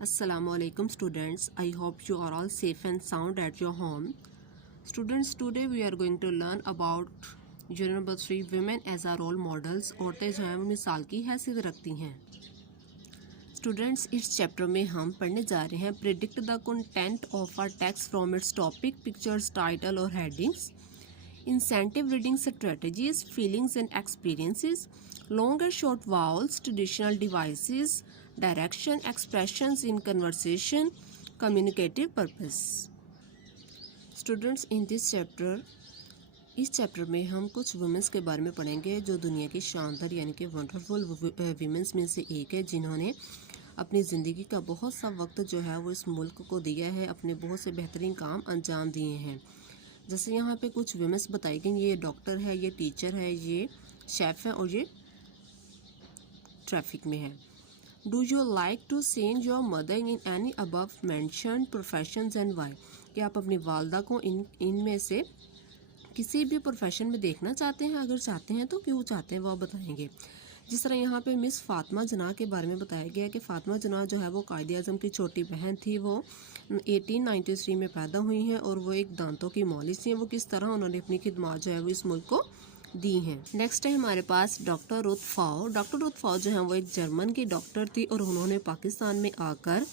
Assalamualaikum students. I hope you are all safe and sound at your home. Students, today we are going to learn about unit number 3 women as our role models. औरतें जो हैं वो मिसाल की हैसियत रखती हैं. Students, इस चैप्टर में हम पढ़ने जा रहे हैं predict the content of a text from its topic, pictures, title और headings, incentive reading strategies, feelings and experiences, long and short vowels, traditional devices, direction, expressions in conversation, communicative purpose. Students, in this chapter, इस chapter में हम कुछ women's के बारे में पढ़ेंगे जो दुनिया की शानदार यानी कि वंडरफुल वुमेंस में से एक है, जिन्होंने अपनी ज़िंदगी का बहुत सा वक्त जो है वो इस मुल्क को दिया है, अपने बहुत से बेहतरीन काम अंजाम दिए हैं. जैसे यहाँ पे कुछ वुमेंस बताई गई, ये डॉक्टर है, ये टीचर है, ये शेफ़ है और ये ट्रैफिक में है. Do you like to send your mother in any above mention professions and why? कि आप अपनी वालदा को इनमें से किसी भी प्रोफेशन में देखना चाहते हैं? अगर चाहते हैं तो क्यों चाहते हैं वो आप बताएंगे. जिस तरह यहाँ पे मिस फातिमा जना के बारे में बताया गया कि फातिमा जना जो है वो कायद आज़म की छोटी बहन थी. वो 1893 में पैदा हुई हैं और वो एक दांतों की मौलिस थी. वो किस तरह उन्होंने अपनी खिदमत जो है वो इस मुल्क को दी हैं. नेक्स्ट है हमारे पास डॉक्टर रुथ फाओ. डॉक्टर रुथ फाओ जो है वो एक जर्मन की डॉक्टर थी और उन्होंने पाकिस्तान में आकर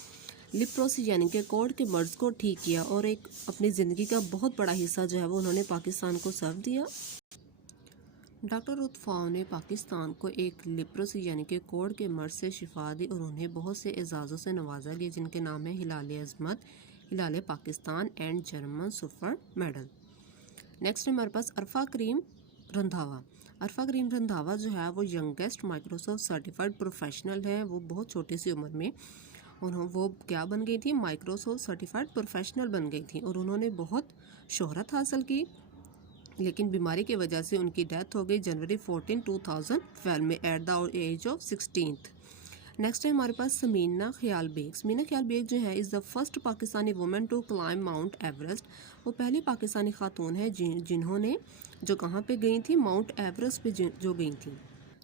लिप्रोसी यानी कि कोढ़ के मर्ज को ठीक किया और एक अपनी ज़िंदगी का बहुत बड़ा हिस्सा जो है वो उन्होंने पाकिस्तान को सर्व दिया. डॉक्टर रुथ फाओ ने पाकिस्तान को एक लिप्रोसी यानी कि कोढ़ के मर्ज से शिफा दी और उन्हें बहुत से एजाज़ों से नवाजा गया, जिनके नाम है हिलाल अज़मत, हिलाल पाकिस्तान एंड जर्मन सुफर मेडल. नेक्स्ट है हमारे पास अरफा करीम रंधावा. अरफा करीम रंधावा जो है वो यंगेस्ट माइक्रोसॉफ्ट सर्टिफाइड प्रोफेशनल है. वो बहुत छोटी सी उम्र में वो क्या बन गई थी? माइक्रोसॉफ्ट सर्टिफाइड प्रोफेशनल बन गई थी और उन्होंने बहुत शोहरत हासिल की, लेकिन बीमारी की वजह से उनकी डेथ हो गई जनवरी 14, 2012 में at the age of 16. Next है हमारे पास समीना ख्याल बेग. समीना ख्याल बेग जो है is the first Pakistani women to climb Mount Everest. वो पहली पाकिस्तानी खातून है जिन्होंने जो कहाँ पे गई थी? माउंट एवरेस्ट पे जो गई थी.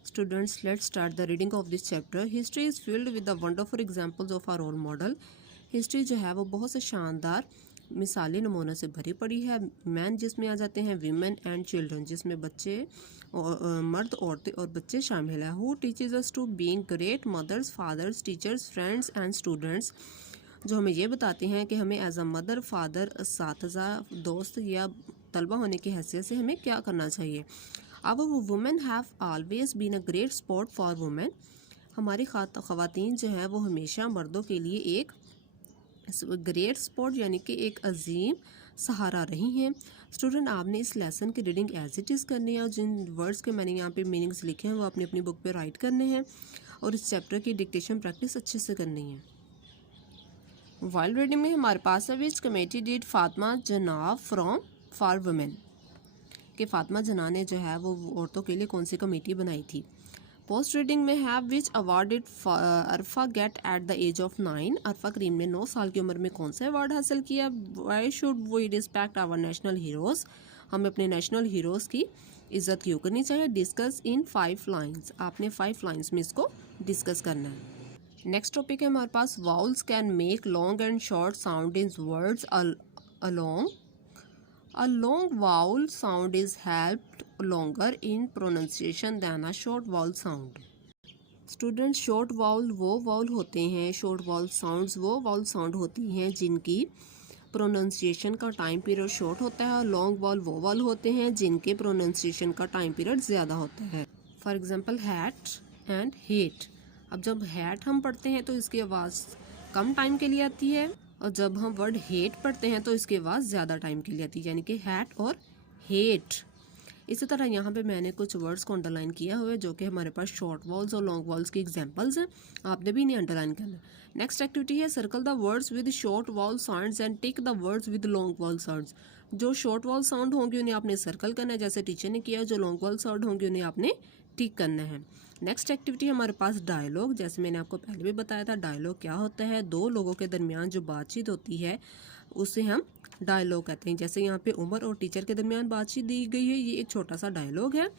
Students, let's start the reading of this chapter. History is filled with the wonderful examples of our role model. History जो है वो बहुत से शानदार मिसाली नमूनों से भरी पड़ी है. मैन जिसमें आ जाते हैं वीमेन एंड चिल्ड्रन, जिसमें बच्चे मर्द, औरतें और बच्चे शामिल हैं. Who teaches us to being great mothers, fathers, teachers, friends and students. जो हमें ये बताते हैं कि हमें एज अ मदर, फादर, साथज़ा, दोस्त या तलबा होने की हैसियत से हमें क्या करना चाहिए. अब women have always been a great support for women. हमारी ख़वातीन जो हैं वो हमेशा मर्दों के लिए एक ग्रेट सपोर्ट यानी कि एक अजीम सहारा रही हैं. स्टूडेंट, आपने इस लेसन की रीडिंग एज इट इज़ करनी है और जिन वर्ड्स के मैंने यहाँ पे मीनिंग्स लिखे हैं वो अपनी अपनी बुक पे राइट करने हैं और इस चैप्टर की डिक्टेशन प्रैक्टिस अच्छे से करनी है. वाइल्ड रीडिंग में हमारे पास है विच कमेटी डिड फातिमा जना फ्रॉम फॉर वुमेन. कि फातिमा जना ने जो है वो औरतों के लिए कौन सी कमेटी बनाई थी. पोस्ट रीडिंग में है which awarded Arfa get at the age of 9. Arfa Karim ने 9 साल की उम्र में कौन सा अवार्ड हासिल किया. Why should we respect our national heroes. हमें अपने नेशनल हीरोज़ की इज्जत क्यों करनी चाहिए. Discuss in 5 lines. आपने 5 लाइन्स में इसको डिस्कस करना है. नेक्स्ट टॉपिक है हमारे पास vowels can make long and short sound in words along. A long vowel sound is helped longer in pronunciation than a short vowel sound. Student, short vowel वो vowel होते हैं, short vowel sounds वो vowel sound होती हैं जिनकी pronunciation का time period short होता है और लॉन्ग वाउल वो वाउल होते हैं जिनके प्रोनाउंसिएशन का टाइम पीरियड ज़्यादा होता है. For example hat and hate. अब जब हैट हम पढ़ते हैं तो इसकी आवाज़ कम टाइम के लिए आती है और जब हम वर्ड हेट पढ़ते हैं तो इसके आवाज़ ज़्यादा टाइम के लिए आती है, यानी कि हैट और हेट. इसी तरह यहाँ पे मैंने कुछ वर्ड्स को अंडरलाइन किया हुआ है जो कि हमारे पास शॉर्ट वॉल्स और लॉन्ग वॉल्स की एग्जांपल्स हैं. आपने भी इन्हें अंडरलाइन करना है. नेक्स्ट एक्टिविटी है circle the words with short wall sounds and tick the words with long wall sounds. जो शॉर्ट वॉल साउंड होंगे उन्हें आपने सर्कल करना है जैसे टीचर ने किया. जो लॉन्ग वॉल साउंड होंगे उन्हें आपने टिक करना है. नेक्स्ट एक्टिविटी हमारे पास डायलॉग. जैसे मैंने आपको पहले भी बताया था डायलॉग क्या होता है. दो लोगों के दरमियान जो बातचीत होती है उसे हम डायलॉग कहते हैं. जैसे यहाँ पे उमर और टीचर के दरमियान बातचीत दी गई है, ये एक छोटा सा डायलॉग है.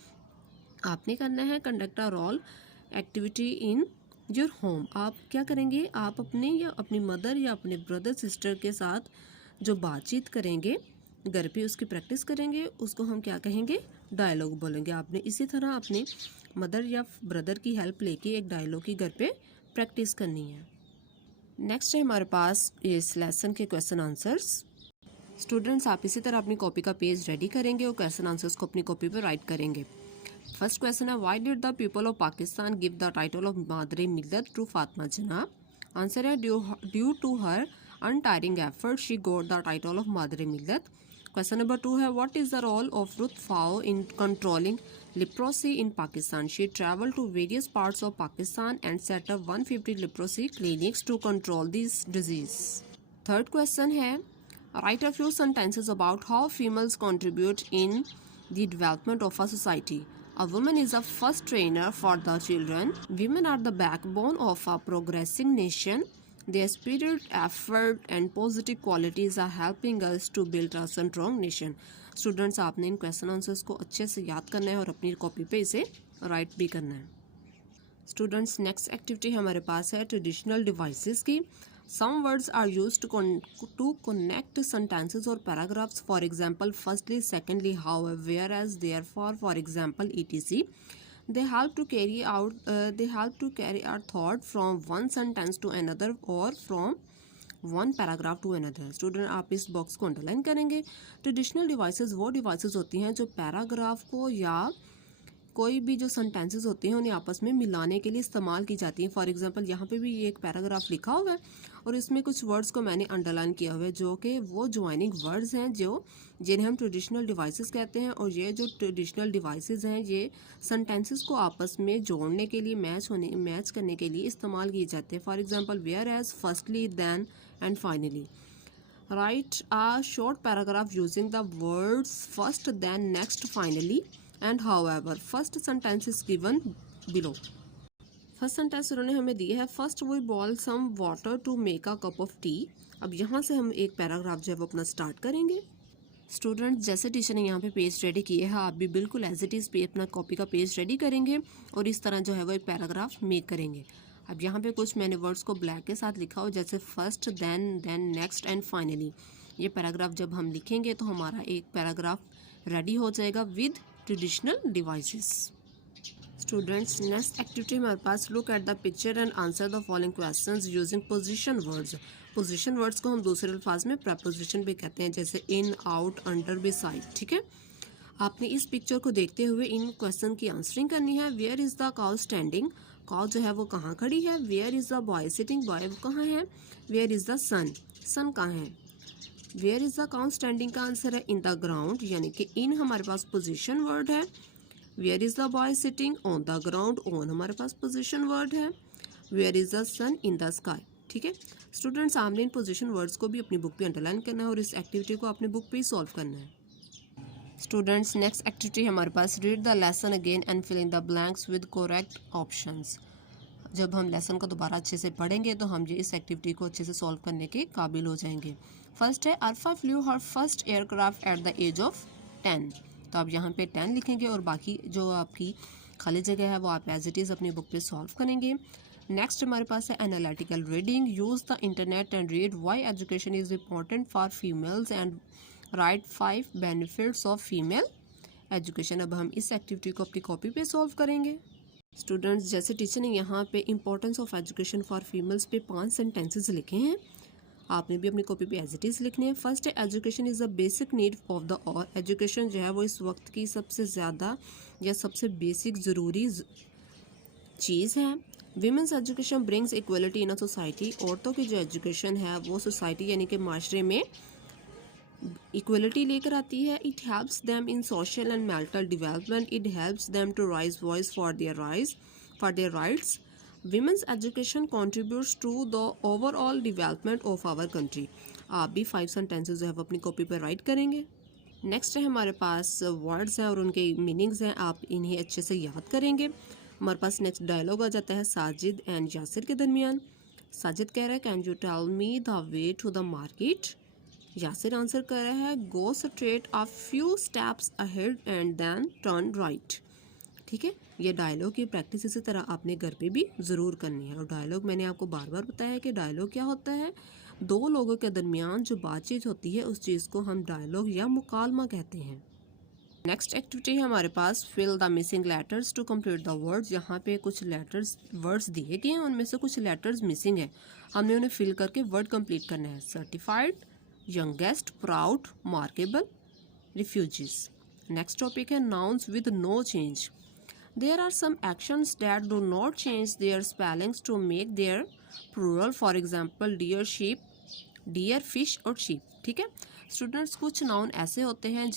आपने करना है conduct a role activity in your home, आप क्या करेंगे, आप अपने या अपनी मदर या अपने ब्रदर सिस्टर के साथ जो बातचीत करेंगे घर पे उसकी प्रैक्टिस करेंगे, उसको हम क्या कहेंगे, डायलॉग बोलेंगे। आपने इसी तरह अपने मदर या ब्रदर की हेल्प लेके एक डायलॉग की घर पे प्रैक्टिस करनी है। नेक्स्ट है हमारे पास इस लेसन के क्वेश्चन आंसर्स। स्टूडेंट्स आप इसी तरह अपनी कॉपी का पेज रेडी करेंगे और क्वेश्चन आंसर्स को अपनी कॉपी पर राइट करेंगे। फर्स्ट क्वेश्चन है, why did the people of Pakistan give the title of मादरे मिल्लत टू फातिमा जिन्ना? आंसर है, due to her untiring effort she got the title of मादरे मिल्लत। क्वेश्चन नंबर 2 है, what is the role of Ruth Pfau in controlling leprosy in Pakistan? She traveled to various parts of Pakistan and set up 150 leprosy clinics to control this disease. Third question है, write a few sentences about how females contribute in the development of a society. A woman is a first trainer for the children. Women are the backbone of a progressing nation. Their spirit, effort and positive qualities are helping us to build a strong nation. Students आपने इन question answers को अच्छे से याद करना है और अपनी copy पे इसे राइट भी करना है। स्टूडेंट्स नेक्स्ट एक्टिविटी हमारे पास है ट्रेडिशनल डिवाइसेस की। Some words are used to connect sentences और paragraphs, for example firstly, secondly, how, whereas, therefore, for example, etc. They help to carry our thought from one sentence to another or from one paragraph to another. Student आप इस box को underline करेंगे। Traditional devices वो devices होती हैं जो paragraph को या कोई भी जो सेंटेंसेस होते हैं उन्हें आपस में मिलाने के लिए इस्तेमाल की जाती हैं। फॉर एग्जांपल यहाँ पे भी ये एक पैराग्राफ लिखा हुआ है और इसमें कुछ वर्ड्स को मैंने अंडरलाइन किया हुआ है जो कि वो ज्वाइनिंग वर्ड्स हैं जिन्हें हम ट्रेडिशनल डिवाइसेस कहते हैं। और ये जो ट्रेडिशनल डिवाइसेस हैं ये सेंटेंसेस को आपस में जोड़ने के लिए, मैच करने के लिए इस्तेमाल किए जाते हैं। For example, where as, firstly, then and finally. Write a short paragraph using the words first, then, next, finally and however. First sentence is given below. First sentence उन्होंने हमें दिया है, first we boil some water to make a cup of tea. अब यहाँ से हम एक paragraph जो है वो अपना स्टार्ट करेंगे। स्टूडेंट जैसे टीचर ने यहाँ पे पेज रेडी किए हैं आप भी बिल्कुल एज इट इज़ पे अपना कॉपी का पेज रेडी करेंगे और इस तरह जो है वो एक पैराग्राफ मेक करेंगे। अब यहाँ पे कुछ मैंने वर्ड्स को ब्लैक के साथ लिखा हो जैसे first, then, next and finally. ये पैराग्राफ जब हम लिखेंगे तो हमारा एक पैराग्राफ रेडी हो जाएगा with traditional devices. Students next activity हमारे पास, look at the picture and answer the following questions using position words. Position words को हम दूसरे अल्फाज में प्रेपोजिशन भी कहते हैं, जैसे इन, आउट, अंडर, बिसाइड। ठीक है, आपने इस पिक्चर को देखते हुए इन क्वेश्चन की आंसरिंग करनी है। Where is the cow standing, cow जो है वो कहाँ खड़ी है। Where is the boy sitting, boy वो कहाँ है। Where is the sun, sun कहाँ है। Where is the cow standing का आंसर है इन द ग्राउंड, यानी कि इन हमारे पास पोजीशन वर्ड है। Where is the boy sitting on the ground, on हमारे पास पोजीशन वर्ड है। Where is the sun in the sky. ठीक है स्टूडेंट्स, आपने इन पोजीशन वर्ड्स को भी अपनी बुक पे अंडरलाइन करना है और इस एक्टिविटी को अपनी बुक पे ही सॉल्व करना है। स्टूडेंट्स नेक्स्ट एक्टिविटी हमारे पास, read the lesson again and fill in the blanks with correct options. जब हम लेसन को दोबारा अच्छे से पढ़ेंगे तो हम ये इस एक्टिविटी को अच्छे से सॉल्व करने के काबिल हो जाएंगे। फर्स्ट है, Alpha flew her first aircraft at the age of 10। तो आप यहाँ पे 10 लिखेंगे और बाकी जो आपकी खाली जगह है वो आप एज इट इज़ अपनी बुक पे सॉल्व करेंगे। नेक्स्ट हमारे पास है analytical reading, use the internet and read why education is important for females and right 5 benefits of female education. अब हम इस एक्टिविटी को अपनी कॉपी पे सॉल्व करेंगे। स्टूडेंट्स जैसे टीचर ने यहाँ पे importance of education for females पे 5 सेंटेंसेस लिखे हैं, आपने भी अपनी कॉपी पे एज इट इज़ लिखने हैं। फर्स्ट है, education is a basic need of the all. Education जो है वो इस वक्त की सबसे ज़्यादा या सबसे बेसिक ज़रूरी चीज़ है। Women's education brings equality in a society. औरतों की जो एजुकेशन है वो सोसाइटी यानी कि माशरे में इक्वलिटी लेकर आती है। It helps them in social and mental development. It helps them to raise voice for their rights. Women's education contributes to the overall development of our country। आप भी 5 सेंटेंसेस जो है वो अपनी कॉपी पर राइट करेंगे। नेक्स्ट है हमारे पास वर्ड्स हैं और उनके मीनिंग्स हैं, आप इन्हें अच्छे से याद करेंगे। हमारे पास नेक्स्ट डायलॉग आ जाता है साजिद एंड यासिर के दरमियान। साजिद कह रहा है, can you tell me the way to the market. Yasir answer कर रहा है, go straight a few steps ahead and then turn right. ठीक है। ये डायलॉग की प्रैक्टिस इसी तरह आपने घर पे भी ज़रूर करनी है। और डायलॉग मैंने आपको बार बार बताया कि डायलॉग क्या होता है, दो लोगों के दरमियान जो बातचीत होती है उस चीज़ को हम डायलॉग या मुकालमा कहते हैं। नेक्स्ट एक्टिविटी है हमारे पास fill the missing letters to complete the words. यहाँ पे कुछ लेटर्स वर्ड्स दिए गए हैं, उनमें से कुछ लेटर्स मिसिंग है, हमने उन्हें फिल करके वर्ड कंप्लीट करना है। Certified, youngest, proud, markable, refugees. Next topic है nouns with no change. There are some actions that do not change their spellings to make their plural, for example deer, sheep, deer, fish और sheep. ठीक है students, कुछ noun ऐसे होते हैं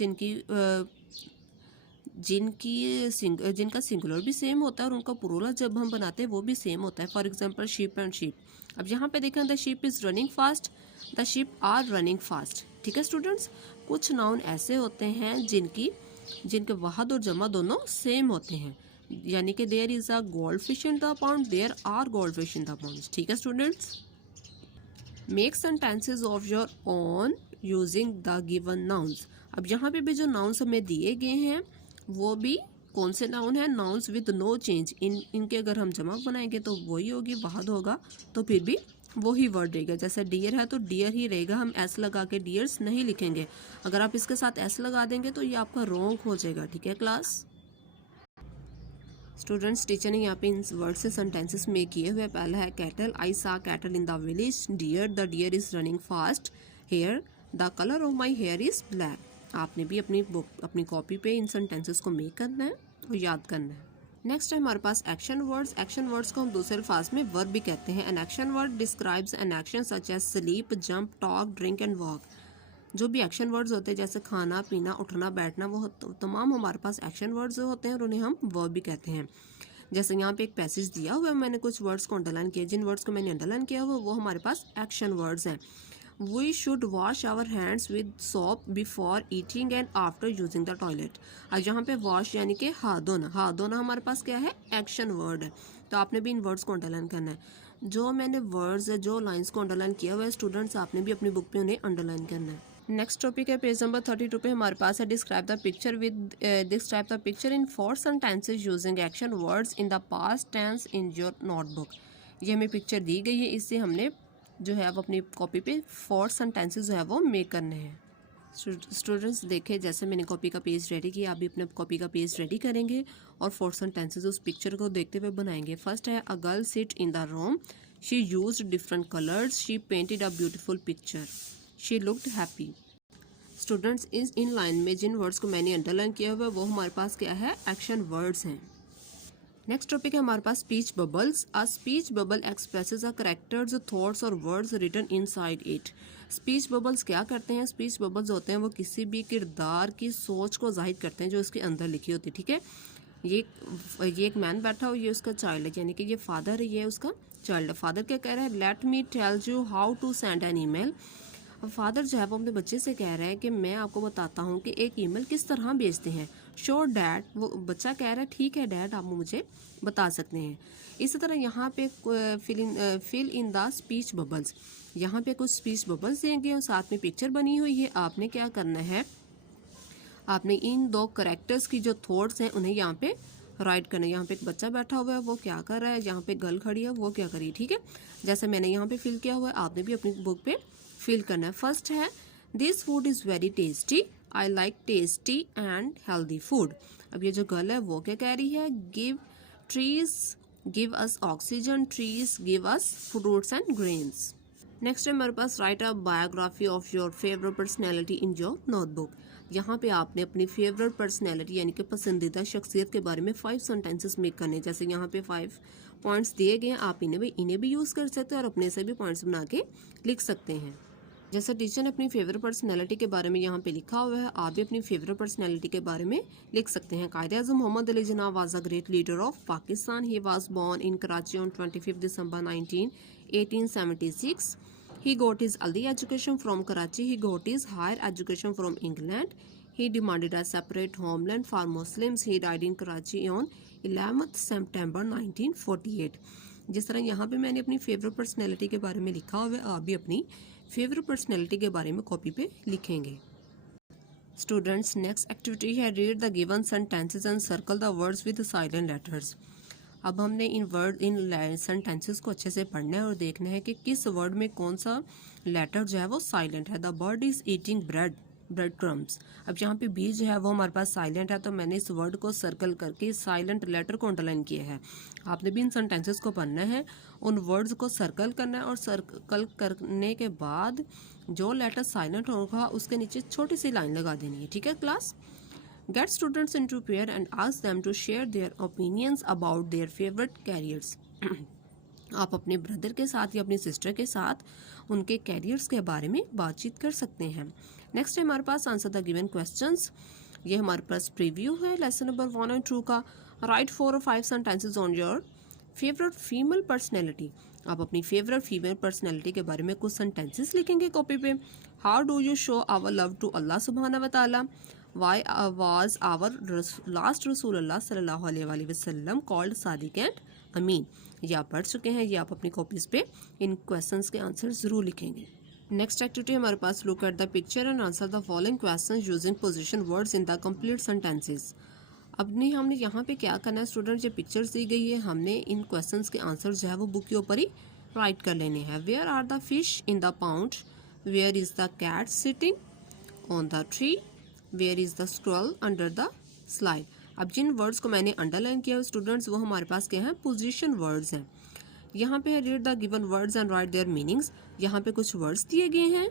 जिनका singular भी सेम होता है और उनका प्लूरल जब हम बनाते हैं वो भी सेम होता है। For example sheep and sheep. अब यहाँ पे देखें the sheep is running fast, the sheep are running fast. ठीक है स्टूडेंट्स, कुछ नाउन ऐसे होते हैं जिनके वाहद और जमा दोनों सेम होते हैं, यानी कि there is a gold fish in the pond, there are gold fish in the pond. ठीक है students, make sentences of your own using the given nouns. अब यहाँ पे भी जो नाउन्स हमें दिए गए हैं वो भी कौन से नाउन है, नाउन्स विद नो चेंज। इनके अगर हम जमा बनाएंगे तो वही होगी, वाहद होगा तो फिर भी वही वर्ड रहेगा। जैसे डियर है तो डियर ही रहेगा, हम एस लगा के डियर्स नहीं लिखेंगे। अगर आप इसके साथ एस लगा देंगे तो ये आपका रॉन्ग हो जाएगा। ठीक है क्लास स्टूडेंट्स, टीचर ने यहाँ पे इन वर्ड से सेंटेंसेस मेक किए हुए। पहला है cattle, I saw cattle in the village. Deer, the deer is running fast. Hair, the colour of my hair is black. आपने भी अपनी कॉपी पे इन सेंटेंसेस को मेक करना है और याद करना है। नेक्स्ट है हमारे पास एक्शन वर्ड्स। एक्शन वर्ड्स को हम दूसरे अल्फाज में वर्ब भी कहते हैं। An action word describes an action such as sleep, jump, talk, drink and walk. जो भी एक्शन वर्ड्स होते हैं जैसे खाना, पीना, उठना, बैठना, वो तमाम हमारे पास एक्शन वर्ड्स होते हैं और उन्हें हम वर्ब भी कहते हैं। जैसे यहाँ पे एक पैसेज दिया हुआ है, मैंने कुछ वर्ड्स को अंडरलाइन किया। जिन वर्ड्स को मैंने अंडरलाइन किया हुआ वो हमारे पास एक्शन वर्ड्स हैं। We should wash our hands with soap before eating and after using the toilet. अब यहाँ पे वॉश यानी कि हाथ धोना हमारे पास क्या है, एक्शन वर्ड है। तो आपने भी इन वर्ड्स को अंडरलाइन करना है। जो मैंने वर्ड्स जो लाइन्स को अंडरलाइन किया हुआ है स्टूडेंट्स, आपने भी अपनी बुक पे उन्हें अंडरलाइन करना है। नेक्स्ट टॉपिक है पेज नंबर 32 पे हमारे पास है describe the picture in 4 sentences using action words in the past tense in your notebook. ये हमें पिक्चर दी गई है, इससे हमने जो है अब अपनी कॉपी पे 4 सेंटेंसेस जो है वो मेक करने हैं। स्टूडेंट्स देखें, जैसे मैंने कॉपी का पेज रेडी किया, आप भी अपने कॉपी का पेज रेडी करेंगे और 4 सेंटेंसेस उस पिक्चर को देखते हुए बनाएंगे। फर्स्ट है a girl sit in the room, she used different colours, she painted a beautiful picture, she looked happy. Students, इस इन लाइन में जिन वर्ड्स को मैंने अंडरलाइन किया हुआ है वो हमारे पास क्या है, एक्शन वर्ड्स हैं। नेक्स्ट टॉपिक है हमारे पास speech bubbles. A speech bubble expresses a character's, thoughts और words written inside it. Speech bubbles क्या करते हैं, स्पीच बबल्स होते हैं वो किसी भी किरदार की सोच को जाहिर करते हैं जो इसके अंदर लिखी होती है। ठीक है, ये एक मैन बैठा हुआ, ये उसका चाइल्ड है, यानी कि ये फादर है, ये उसका चाइल्ड है। फादर क्या कह रहा है, let me tell you how to send an email. अब फादर जो है वो अपने बच्चे से कह रहा है कि मैं आपको बताता हूँ कि एक ईमेल किस तरह भेजते हैं। श्योर डैड, वो बच्चा कह रहा है ठीक है डैड, आप मुझे बता सकते हैं। इसी तरह यहाँ पे fill in the speech bubbles, यहाँ पे कुछ स्पीच बबल्स देंगे और साथ में पिक्चर बनी हुई है। आपने क्या करना है, आपने इन 2 करेक्टर्स की जो थॉट्स हैं उन्हें यहाँ पे राइट करना है। यहाँ पे एक बच्चा बैठा हुआ है, वो क्या कर रहा है, यहाँ पे गर्ल खड़ी है, वो क्या करी। ठीक है, जैसे मैंने यहाँ पे फिल किया हुआ है आपने भी अपनी बुक पे फिल करना है। फर्स्ट है this food is very tasty, I like tasty and healthy food. अब ये जो गर्ल है वो क्या कह रही है, give us oxygen, trees give us fruits and grains. Next है हमारे पास write a biography of your favourite personality in your notebook. यहाँ पे आपने अपनी फेवरेट पर्सनैलिटी यानी कि पसंदीदा शख्सियत के बारे में 5 सेंटेंसेस मेक करने। जैसे यहाँ पे 5 पॉइंट्स दिए गए हैं, आप इन्हें भी यूज़ कर सकते हैं और अपने से भी पॉइंट्स बना के लिख सकते हैं। जैसे टीचर ने अपनी फेवरेट पर्सनैलिटी के बारे में यहाँ पे लिखा हुआ है, आप भी अपनी फेवरेट पर्सनैलिटी के बारे में लिख सकते हैं। कायद-ए-आज़म Mohammad Ali Jinnah was a great leader of Pakistan. He was born in Karachi on 25 December 1876। He got his early education from Karachi. He got his higher education from England. He demanded a separate homeland for Muslims. He died in Karachi on 11th September 1948। जिस तरह यहाँ पे मैंने अपनी favourite personality के बारे में लिखा हुआ है, आप भी अपनी फेवरेट पर्सनैलिटी के बारे में कॉपी पे लिखेंगे। स्टूडेंट्स नेक्स्ट एक्टिविटी है read the given sentences and circle the words with silent letters. अब हमने इन सेंटेंसेस को अच्छे से पढ़ना है और देखना है कि किस वर्ड में कौन सा लेटर जो है वो साइलेंट है। The bird is eating bread crumbs. अब यहाँ पे बी जो है वो हमारे पास साइलेंट है, तो मैंने इस वर्ड को सर्कल करके साइलेंट लेटर को अंडरलाइन किया है। आपने भी इन सेंटेंसेस को पढ़ना है, उन वर्ड्स को सर्कल करना है और सर्कल करने के बाद जो लेटर साइलेंट होगा उसके नीचे छोटी सी लाइन लगा देनी है। ठीक है class? Get students into pair and ask them to share their opinions about their favorite careers. आप अपने ब्रदर के साथ या अपनी सिस्टर के साथ उनके कैरियर्स के बारे में बातचीत कर सकते हैं। नेक्स्ट है हमारे पास आंसर द गिवन क्वेश्चंस। ये हमारे पास प्रीव्यू है लेसन नंबर 1 और 2 का। राइट 4 और 5 sentences on your favourite female personality. आप अपनी फेवरेट फीमेल पर्सनैलिटी के बारे में कुछ सेंटेंसेस लिखेंगे कॉपी पे। How do you show our love to Allah सुब्हाना व तआला। Why was our last Rasulullah सल्लल्लाहु अलैहि वसल्लम कॉल्ड सादिक एंड अमीन। ये आप पढ़ चुके हैं, ये आप अपनी कॉपीज पे इन क्वेश्चंस के आंसर जरूर लिखेंगे। नेक्स्ट एक्टिविटी हमारे पास look at the picture and answer the following questions using position words in the complete sentences. अपने हमने यहाँ पे क्या करना है स्टूडेंट, जो पिक्चर्स दी गई है हमने इन क्वेश्चंस के आंसर जो है वो बुक के ऊपर ही राइट कर लेने हैं। Where are the fish in the pond. Where is the cat sitting on the tree. Where is the scroll under the slide. अब जिन वर्ड्स को मैंने अंडरलाइन किया स्टूडेंट्स वो हमारे पास क्या है, पोजीशन वर्ड्स हैं। यहाँ पे है read the given words and right there meanings. यहाँ पे कुछ वर्ड्स दिए गए हैं।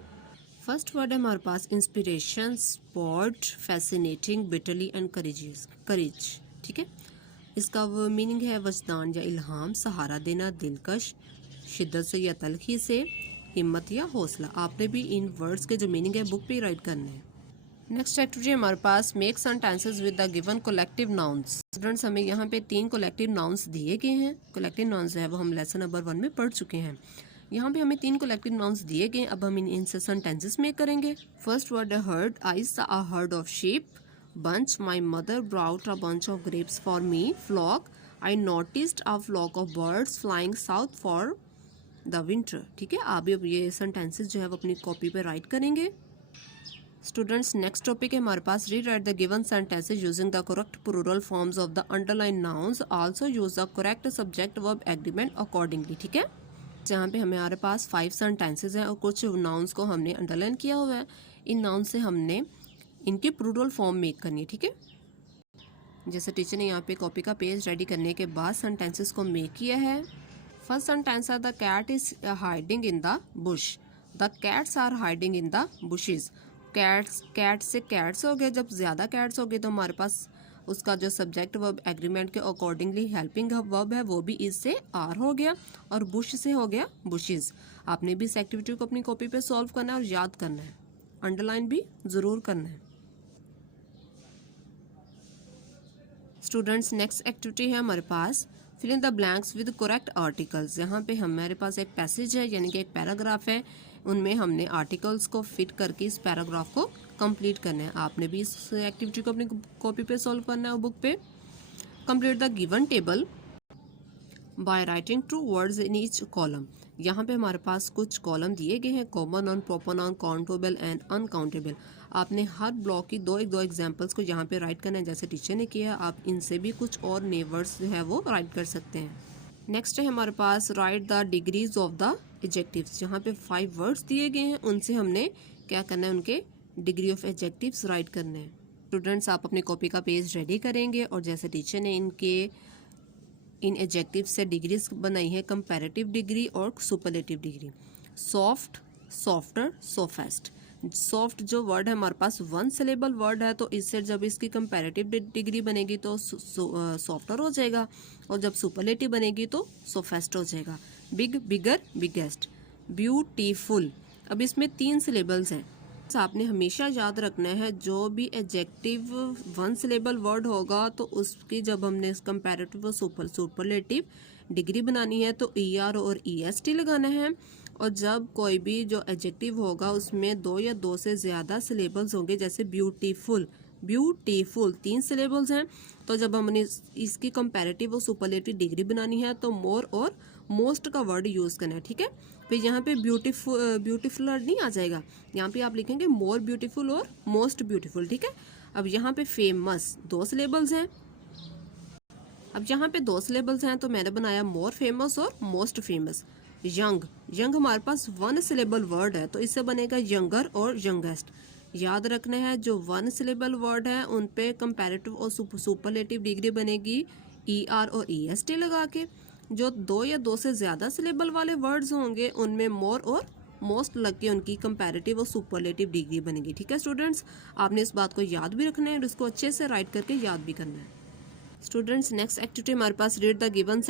फर्स्ट वर्ड है हमारे पास inspiration, spot, fascinating, bitterly and courage. ठीक है, इसका वो मीनिंग है वजदान या इल्हाम, सहारा देना, दिलकश, शिद्दत से या तलखी से, हिम्मत या हौसला। आपने भी इन वर्ड्स के जो मीनिंग है बुक पे राइट करने हैं। नेक्स्ट एक्टिविटी हमारे पास make sentences with the given collective nouns. Students हमें यहाँ पे 3 कलेक्टिव नाउन्स दिए गए हैं। कलेक्टिव नाउन्स है वो हम लेसन नंबर 1 में पढ़ चुके हैं। यहाँ पे हमें 3 कलेक्टिव नाउन्स दिए गए, अब हम इनसे सेंटेंसेस मेक करेंगे। फर्स्ट वर्ड है herd. I saw a herd of sheep. Bunch, my mother brought a bunch of grapes for me. Flock, I noticed a flock of birds flying south for the winter. ठीक है, आप भी ये sentences जो है वो अपनी कॉपी पे राइट करेंगे। स्टूडेंट्स नेक्स्ट टॉपिक है हमारे पास read write the given sentences using the correct plural forms of the underline nouns. Also use the correct subject verb agreement accordingly. ठीक है, जहाँ पे हमारे पास 5 सेंटेंसेस हैं और कुछ नाउन्स को हमने अंडरलाइन किया हुआ है। इन नाउन से हमने इनकी प्लूरल फॉर्म मेक करनी है। ठीक है, जैसे टीचर ने यहाँ पे कॉपी का पेज रेडी करने के बाद सेंटेंसेस को मेक किया है। फर्स्ट सेंटेंस है the cat is hiding in the bush. The cats are hiding in the bushes. Cat से कैट्स हो गए, जब ज़्यादा कैट्स हो गए तो हमारे पास उसका जो सब्जेक्ट वर्ब एग्रीमेंट के अकॉर्डिंगली हेल्पिंग वर्ब है वो भी इससे आर हो गया और बुश से हो गया बुशेज। आपने भी इस एक्टिविटी को अपनी कॉपी पे सॉल्व करना है और याद करना है, अंडरलाइन भी ज़रूर करना है। स्टूडेंट्स नेक्स्ट एक्टिविटी है हमारे पास fill in the blanks with correct articles. यहाँ पे हमारे पास एक पैसेज है यानी कि एक पैराग्राफ है, उनमें हमने आर्टिकल्स को फिट करके इस पैराग्राफ को कंप्लीट करना है। आपने भी इस एक्टिविटी को अपनी कॉपी पे सॉल्व करना है बुक पे। Complete the given table by writing true words in each column. यहाँ पे हमारे पास कुछ कॉलम दिए गए हैं, common noun, proper noun, countable and uncountable. आपने हर ब्लॉक की दो एग्जाम्पल्स को यहाँ पे राइट करना है जैसे टीचर ने किया। आप इनसे भी कुछ और नए वर्ड्स जो है वो राइट कर सकते हैं। नेक्स्ट है हमारे पास write the degrees of the adjectives. जहाँ पे 5 वर्ड्स दिए गए हैं उनसे हमने क्या करना है, उनके डिग्री ऑफ एडजेक्टिव्स राइट करने हैं। स्टूडेंट्स आप अपनी कॉपी का पेज रेडी करेंगे और जैसे टीचर ने इन एडजेक्टिव्स से डिग्रीज बनाई है, कंपैरेटिव डिग्री और superlative degree. Soft, softer, softest. Soft जो वर्ड है हमारे पास 1 सिलेबल वर्ड है, तो इससे जब इसकी कंपैरेटिव डिग्री बनेगी तो सॉफ्टर हो जाएगा और जब सुपरलेटिव बनेगी तो सोफेस्ट हो जाएगा। बिग, बिगर, बिगेस्ट। ब्यूटीफुल, अब इसमें 3 सिलेबल्स हैं। आपने हमेशा याद रखना है जो भी एडजेक्टिव 1 सिलेबल वर्ड होगा तो उसकी जब हमने कंपैरेटिव और सुपरलेटिव डिग्री बनानी है तो ER और EST लगाना है। और जब कोई भी जो एडजेक्टिव होगा उसमें 2 या 2 से ज़्यादा सिलेबल्स होंगे, जैसे ब्यूटीफुल, 3 सिलेबल्स हैं, तो जब हमने इसकी कंपैरेटिव और सुपरलेटिव डिग्री बनानी है तो मोर और मोस्ट का वर्ड यूज़ करना है, ठीक है। फिर यहाँ पे ब्यूटीफुल नहीं आ जाएगा, यहाँ पे आप लिखेंगे मोर ब्यूटीफुल और मोस्ट ब्यूटीफुल, ठीक है। अब यहाँ पे फेमस 2 सिलेबल्स हैं, अब यहाँ पे 2 सिलेबल्स हैं तो मैंने बनाया मोर फेमस और मोस्ट फेमस। यंग हमारे पास 1 सिलेबल वर्ड है तो इससे बनेगा यंगर और यंगेस्ट। याद रखना है जो 1 सिलेबल वर्ड है उन पे कंपैरेटिव और सुपरलेटिव डिग्री बनेगी ER और EST लगा के। जो 2 या 2 से ज़्यादा सिलेबल वाले वर्ड्स होंगे उनमें मोर और मोस्ट लग के उनकी कंपैरेटिव और सुपरलेटिव डिग्री बनेगी, ठीक है स्टूडेंट्स। आपने इस बात को याद भी रखना है और इसको अच्छे से राइट करके याद भी करना है। स्टूडेंट्स नेक्स्ट एक्टिविटी हमारे पास read the given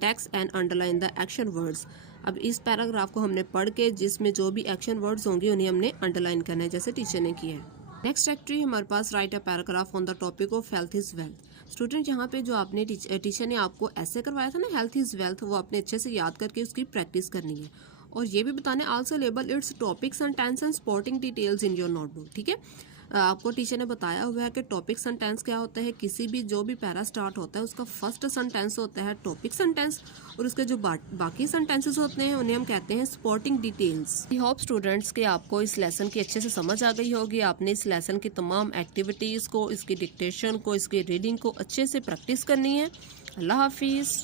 text and underline the action words. अब इस पैराग्राफ को हमने पढ़ के जिसमें जो भी एक्शन वर्ड्स होंगे उन्हें हमने अंडरलाइन करना है जैसे टीचर ने किया है। नेक्स्ट एक्टिविटी हमारे पास write a paragraph on the topic of health is wealth. Student यहाँ पे जो आपने टीचर ने आपको ऐसे करवाया था ना हेल्थ इज वेल्थ, वो आपने अच्छे से याद करके उसकी प्रैक्टिस करनी है और ये भी बताना है also label its topics and tense and sporting details in your notebook, ठीक है। आपको टीचर ने बताया हुआ है कि टॉपिक सेंटेंस क्या होता है, किसी भी जो भी पैरा स्टार्ट होता है उसका फर्स्ट सेंटेंस होता है टॉपिक सेंटेंस और उसके जो बाकी सेंटेंसेस होते हैं उन्हें हम कहते हैं supporting details. I hope students कि आपको इस लेसन की अच्छे से समझ आ गई होगी। आपने इस लेसन की तमाम एक्टिविटीज़ को, इसकी डिक्टेशन को, इसकी रीडिंग को अच्छे से प्रैक्टिस करनी है। अल्लाह हाफिज़।